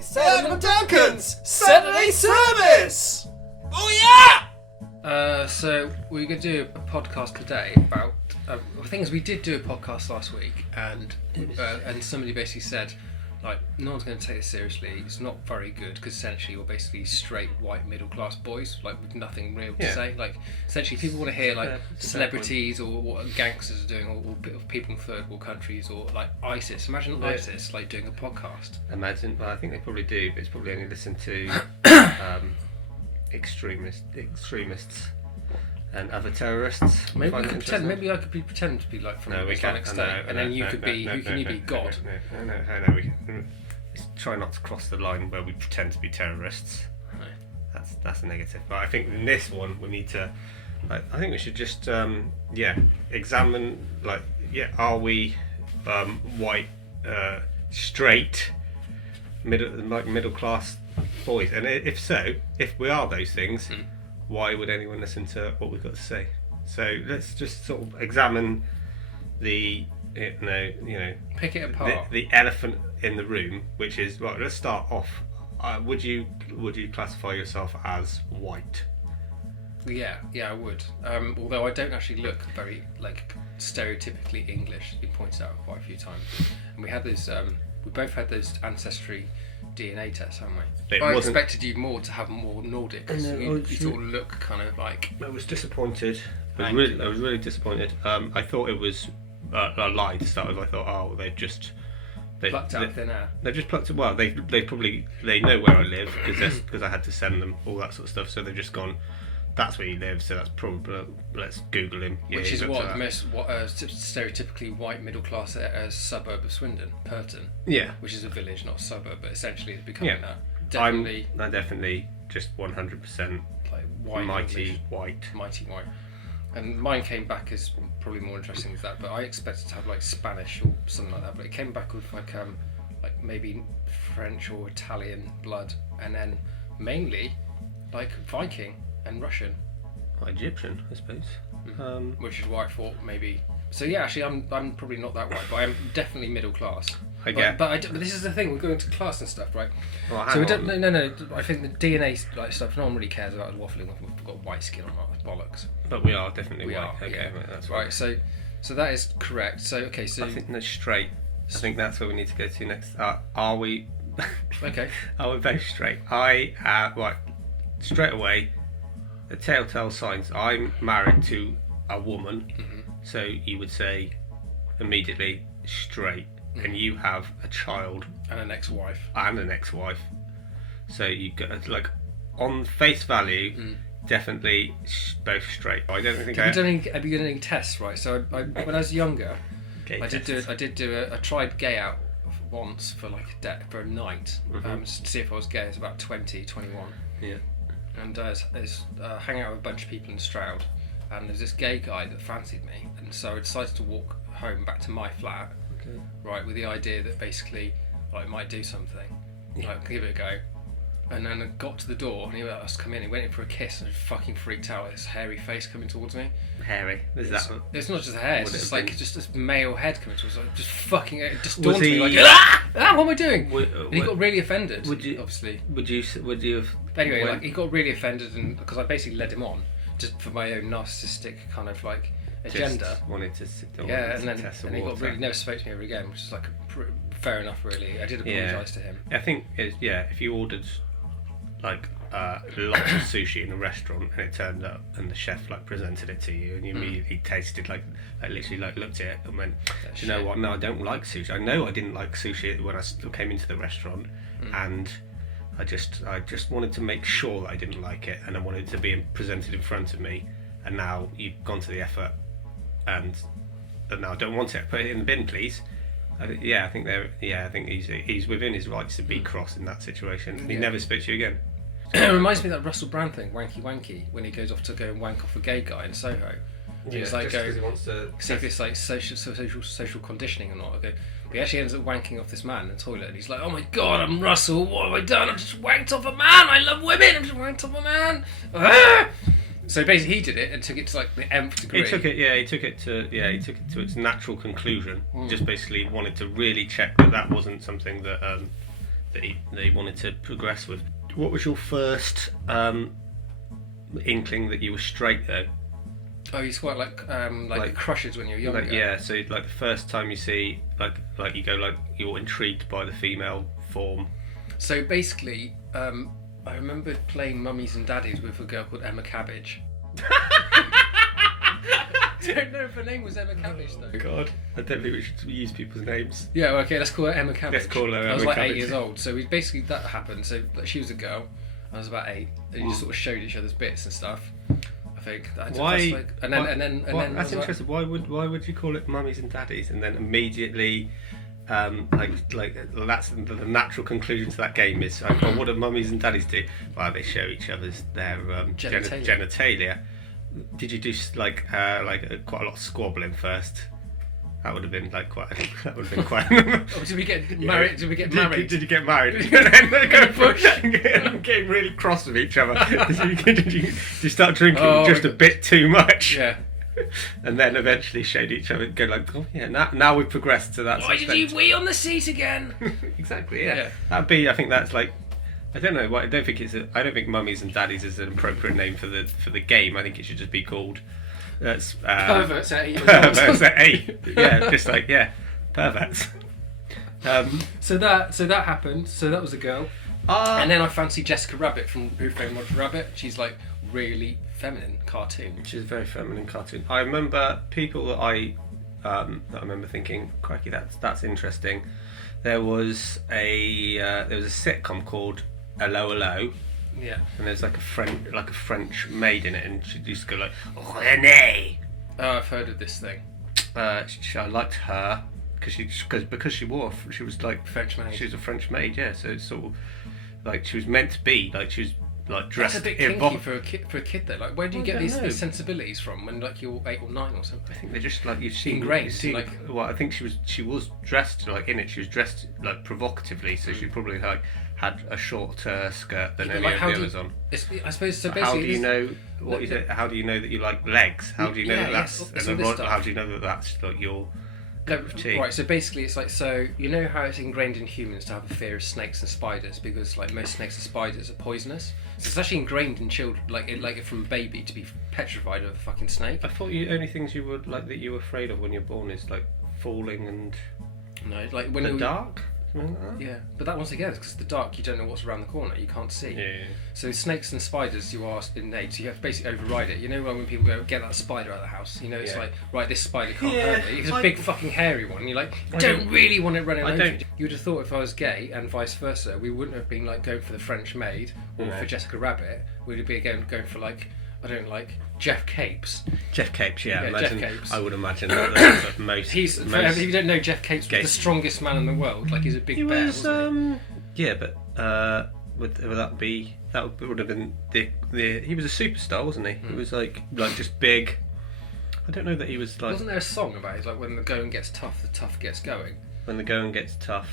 It's Adam and Duncan's Saturday service! Oh yeah! So we're going to do a podcast today about things. We did do a podcast last week, and somebody basically said, like, no one's going to take this seriously. It's not very good because essentially you're basically straight white middle class boys, like with nothing real to say. Like essentially, people want to hear like celebrities or what gangsters are doing, or people in third world countries, or like ISIS. Imagine ISIS like doing a podcast. Imagine. Well, I think they probably do, but it's probably only listened to extremists and other terrorists. Maybe we could pretend. Maybe I could pretend to be like from Islamic State, and then you could be. Who can you be? God. No. We try not to cross the line where we pretend to be terrorists. No. That's a negative. But I think in this one we need to. I think we should just examine. Are we white, straight, middle class boys? And if so, if we are those things. Why would anyone listen to what we've got to say? So let's just sort of examine the, pick it apart. The elephant in the room, which is, well, let's start off. Would you classify yourself as white? Yeah, I would. Although I don't actually look very stereotypically English. It's been pointed out quite a few times. And we had this. We both had those ancestry DNA tests, haven't we? I expected you to have more Nordic, because you sort of look kind of like... I was disappointed. I was really disappointed. I thought it was a lie to start with. I thought, they've plucked out thin air. They've just plucked it. Well, they know where I live because I had to send them all that sort of stuff. So they've just gone, that's where he lives, so that's probably, let's Google him. Which is what the most stereotypically white middle class suburb of Swindon, Purton. Yeah. Which is a village, not a suburb, but essentially it's becoming that. I'm definitely just 100% like white, mighty English, white. Mighty white. And mine came back as probably more interesting than that, but I expected to have like Spanish or something like that, but it came back with like maybe French or Italian blood, and then mainly like Viking and Russian. Egyptian, I suppose. Which is why I thought maybe. So yeah, actually, I'm probably not that white, but I'm definitely middle class. But this is the thing. We're going to class and stuff, right? Well, so we don't. No. I think the DNA stuff. No one really cares about waffling. We've got white skin or not. It's bollocks. But we are definitely white. Are, okay, yeah. That's right. So that is correct. So okay. So I think that's straight. I think that's where we need to go to next. Are we? Okay. Are we both straight? Straight away. The telltale signs. I'm married to a woman, so you would say immediately straight, and you have a child and an ex-wife. So you got on face value, definitely both straight. I don't think. Have you done any tests? Right. So when I was younger, I tried gay out once for for a night, to see if I was gay. I was about 20, 21. Yeah. And hang out with a bunch of people in Stroud, and there's this gay guy that fancied me, and so I decided to walk home back to my flat, right, with the idea that basically I might do something, give it a go. And then I got to the door, and he let us come in. He went in for a kiss, and I fucking freaked out. This hairy face coming towards me. Hairy? It's not just hair. It's just just this male head coming towards me. Just fucking. It just dawned me what am I doing? And he got really offended. Obviously. Would you have? Anyway, he got really offended, and because I basically led him on just for my own narcissistic kind of agenda. Just wanted to sit down. Yeah, and he got really never spoke to me ever again, which is fair enough, really. I did apologise to him. I think if you ordered lots of sushi in a restaurant and it turned up and the chef presented it to you and you immediately tasted literally looked at it and went, do you know what? No, I don't like sushi. I know I didn't like sushi when I came into the restaurant, and I just wanted to make sure that I didn't like it, and I wanted it to be presented in front of me, and now you've gone to the effort and now I don't want it. Put it in the bin, please. I think he's within his rights to be cross in that situation. He never speaks to you again. It reminds me of that Russell Brand thing, wanky wanky, when he goes off to go and wank off a gay guy in Soho. He's because he wants to see if it's social conditioning or not. But he actually ends up wanking off this man in the toilet, and he's like, "Oh my god, I'm Russell. What have I done? I've just wanked off a man. I love women. I've just wanked off a man." So basically, he did it and took it to the nth degree. He took it to its natural conclusion. Just basically wanted to really check that wasn't something that that he wanted to progress with. What was your first inkling that you were straight though? Oh, he's quite like crushes when you're younger. Yeah, so like the first time you see like you go like you're intrigued by the female form. So basically, I remember playing Mummies and Daddies with a girl called Emma Cabbage. I don't know if her name was Emma Cabbage though. God, I don't think we should use people's names. Yeah, well, okay, let's call her Emma Cabbage. Let's call her Emma I was like Cabbage. 8 years old, so basically that happened. So like, she was a girl, I was about 8, and you just sort of showed each other's bits and stuff. I think. Why? And then That's interesting. Why would you call it Mummies and Daddies and then immediately? That's the natural conclusion to that game is what do mummies and daddies do? Well, they show each other's their genitalia. Did you do quite a lot of squabbling first? That would have been quite. Oh, did we get married? Did we get married? Did you get married? And then they go getting really cross with each other. Did you start drinking just a bit too much? Yeah. And then eventually showed each other and go like, oh yeah, now we've progressed to that. Why did you wee on the seat again? Exactly, yeah. That'd be. I think that's like. I don't know. I don't think Mummies and Daddies is an appropriate name for the game. I think it should just be called. Perverts at 8. Perverts at 8. Yeah, just perverts. So that happened. So that was a girl. And then I fancied Jessica Rabbit from Who Framed Roger Rabbit. She's like really feminine cartoon. She's a very feminine cartoon. I remember people that I remember thinking, crikey, that's interesting. There was a sitcom called Hello Hello. Yeah. And there's a French maid in it, and she used to go like, oh, René. Oh, I've heard of this thing. I liked her because she was like French maid. She was a French maid, yeah. So it's sort of like she was meant to be like she was like dressed. That's a bit kinky for a kid though. Like, where do you get these sensibilities from when like you're 8 or 9 or something? I think they're just like you've seen ingrained. Well, I think she was dressed in it. She was dressed provocatively, so she probably had a shorter skirt than any of the others on. I suppose so. Basically, how do you know what is it? How do you know that you like legs? How do you know that's how do you know that that's like your cup of tea? Right. So basically, it's like you know how it's ingrained in humans to have a fear of snakes and spiders because like most snakes and spiders are poisonous. So it's actually ingrained in children, like from a baby, to be petrified of a fucking snake. I thought the only things you would that you were afraid of when you're born is like falling and when the dark. Yeah, but that once again, because the dark, you don't know what's around the corner, you can't see. Yeah. So snakes and spiders, you are innate, so you have to basically override it. You know when people go, get that spider out of the house, you know it's like, right, this spider can't hurt me. It's a big fucking hairy one, and you're like, I don't really want it running over you. You would have thought if I was gay, and vice versa, we wouldn't have been like going for the French maid, or for Jessica Rabbit, we'd have been going for like, I don't like, Jeff Capes. Jeff Capes, yeah. Jeff Capes. I would imagine that most. If you don't know, Jeff Capes was the strongest man in the world. Like he's a big bear, wasn't he? Yeah, but would that would have been the he was a superstar, wasn't he? He was like just big. I don't know that he was like. Wasn't there a song about it? Like when the going gets tough, the tough gets going. When the going gets tough,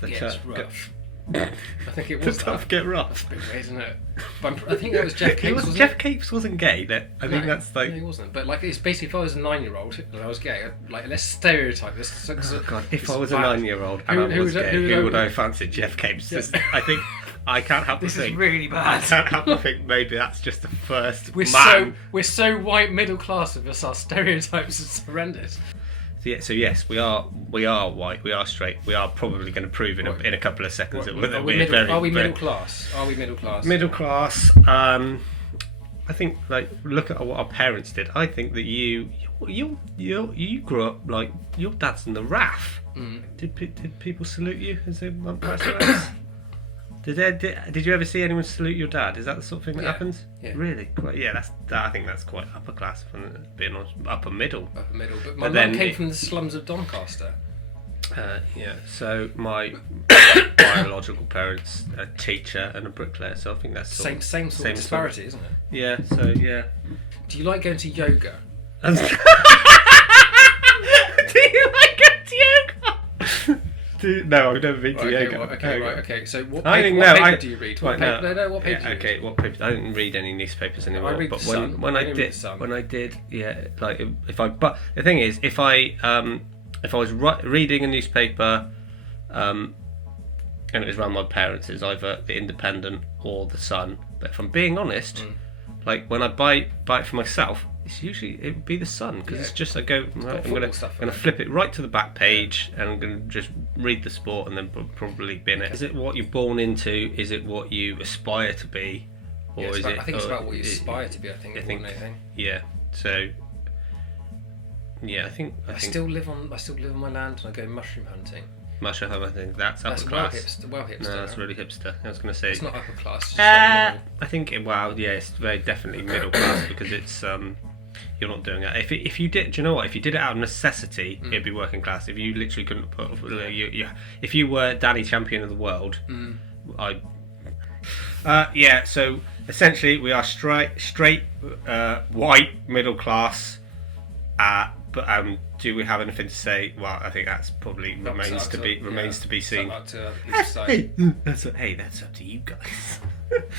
the gets rough. I think it was the tough get rough. That's a big way, isn't it? But I think that was Jeff Capes. Jeff Capes wasn't gay. I think that's like. No, he wasn't. But like, it's basically if I was a 9-year-old and I was gay, let's stereotype this. Oh God! If I was a 9-year-old and I was gay, who would I fancy? Jeff Capes. Yeah. I think I can't help but think. This is really bad. I can't help but think maybe that's just the first we're man. We're so white middle class of us. Our stereotypes are horrendous. So yes, we are white, we are straight. We are probably going to prove in a couple of seconds that we're Are we middle class? Are we middle class? Middle class. I think look at what our parents did. I think that you grew up like your dad's in the RAF. Did people salute you as they went past the RAF? Did you ever see anyone salute your dad? Is that the sort of thing that happens? Yeah. Really? I think that's quite upper class, being honest. Upper middle. But my mum came from the slums of Doncaster. So my biological parents, a teacher and a bricklayer. So I think that's same sort of disparity, isn't it? Yeah. So yeah. Do you like going to yoga? Do you like going to yoga? No, I've never been to yoga. Okay. So what paper do you read? What paper do you read? What paper? I didn't read any newspapers anymore. I read but the Sun. when I did, yeah. But the thing is, if I was reading a newspaper, and it was run by parents, is either the Independent or the Sun. But if I'm being honest, like when I buy it for myself, it's usually it would be the Sun, because it's just I go right, I'm gonna flip it right to the back page and I'm gonna just read the sport and then probably bin it. Is it what you're born into? Is it what you aspire to be? Or is it? I think it's about what you aspire to be. I think. Yeah. So. Yeah, I think I still live on my land and I go mushroom hunting. Mushroom hunting, that's upper class. Well hipster. No, that's really hipster. I was going to say it's not upper class. It's just I think it's very definitely middle class, because it's you're not doing that. If you did, do you know what? If you did it out of necessity, it'd be working class. If you literally couldn't put, if you were Danny champion of the world, So essentially, we are straight, white middle class. But do we have anything to say? Well, I think that's probably remains to be seen. Hey, that's up to you guys.